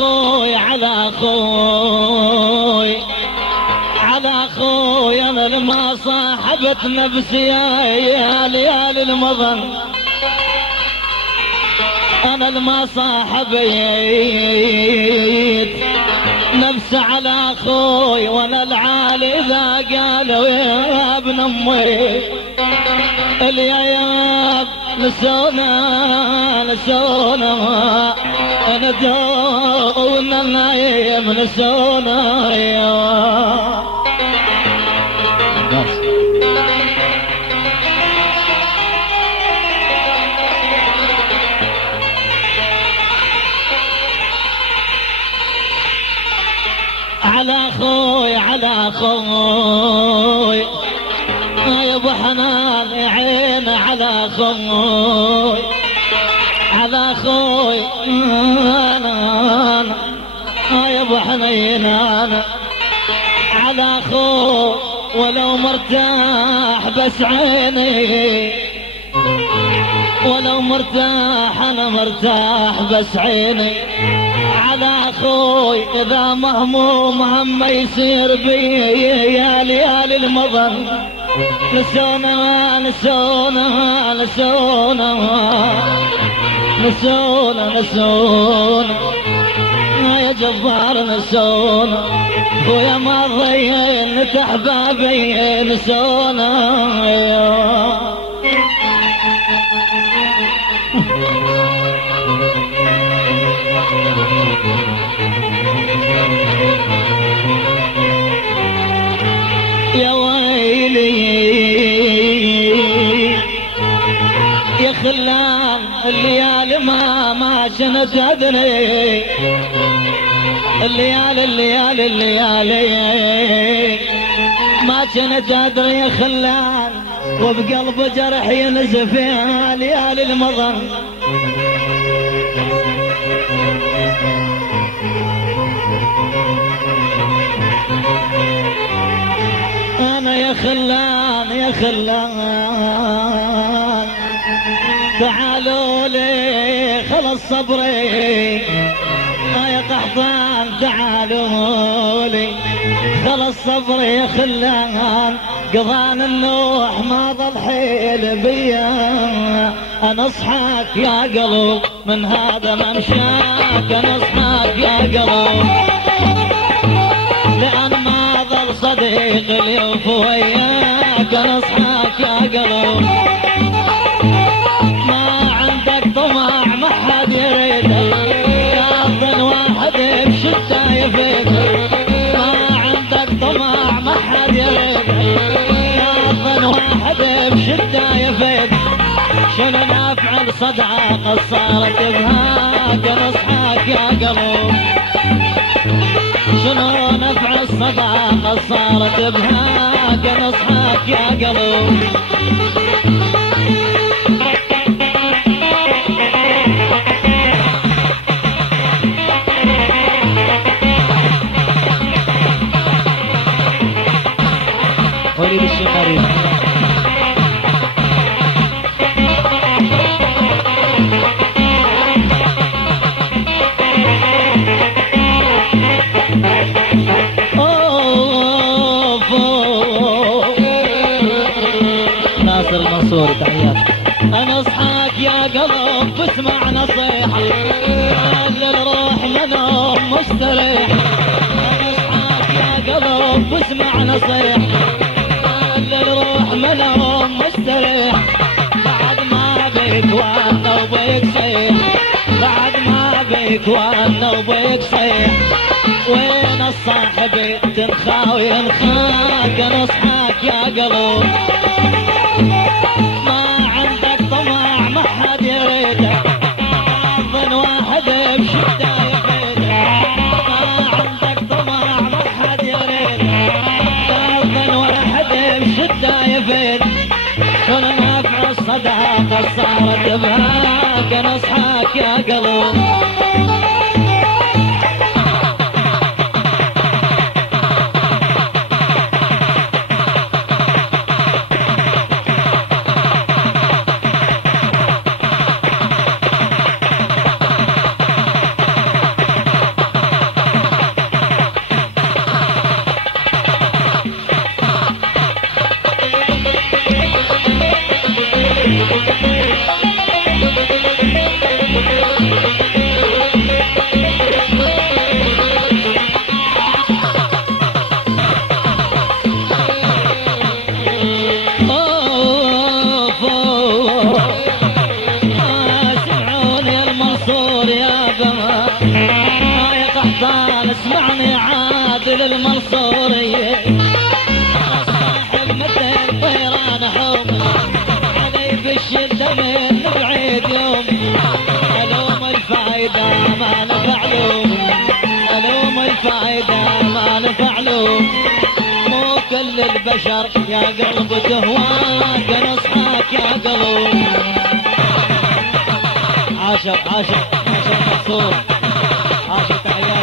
اخوي على اخوي على اخوي، انا لما صاحبت نفسي يا ليالي المضن، انا لما صاحبيت نفسي على اخوي، وانا العالي اذا قالوا يا ابن امي الياب نسونا نسونا ندونا النايم نسونا يا على اخوي على اخوي يا ابو حنان يا عين على اخوي على اخوي انا يا ابو حنين انا على اخوي، ولو مرتاح بس عيني، ولو مرتاح انا مرتاح بس عيني على اخوي، اذا مهموم هم يصير بي يا ليالي المضن نسونا نسونا نسونا نسونا نسونا يا جبار نسونا، ويا ما ضيعنا احبابي نسونا يا ويلي يا خلان الليالي ما شنت أدري، الليالي الليالي الليالي ما كنت أدري يا خلان، وبقلب جرح ينزف يا ليالي المضن. أنا يا خلان يا خلان تعالوا لي خلص صبري، يا قحطان تعالوا لي خلص صبري يا خلان، قضان النوح ما ظل حيل بيا، انا اصحاك يا قلب من هذا ممشاك، انا اصحاك يا قلب لان ما ظل صديق اليوف وياك، انا اصحاك يا قلب ما عندك طمع ما حد يريدك، ياظن واحد بشدة يفيدك، ما عندك طمع ما حد يريدك، ياظن واحد بشدة يفيدك، شنو نافع الصداقة صارت بهاك، انا اصحاك يا قلب شنو نفع الصداقة صارت بهاك، انا اصحاك يا قلب وليد الشقري. ناصر المنصوري تحياتي. انا اصحاك يا قلب بسمع نصيحة خلي الروح منهم مستريح، انا اصحاك يا قلب بسمع نصيحة الروح منهم مستريح، بعد ما بيك وانا وبيك صيح، بعد ما بيك وانا وبيك صيح، وين الصاحب تنخاوي ينخاك، انا اصحاك يا قلب ما عندك طمع ما حد يريدك، اظن واحد بشدة يفيدك، ما عندك طمع ما حد يريدك، اظن واحد بشدة يفيد، شنو نافع الصداقة صارت بهاك، انا اصحاك يا قلب المنصورية صاحب مثل طيران حب علي بالشدة من بعيد يوم الوم الفايدة ما نفع لهم الوم الفايدة ما نفع لهم مو كل البشر يا قلب تهواك نصحك يا قلب عاشر عاشر عاشر مقصود عاشر تحياتي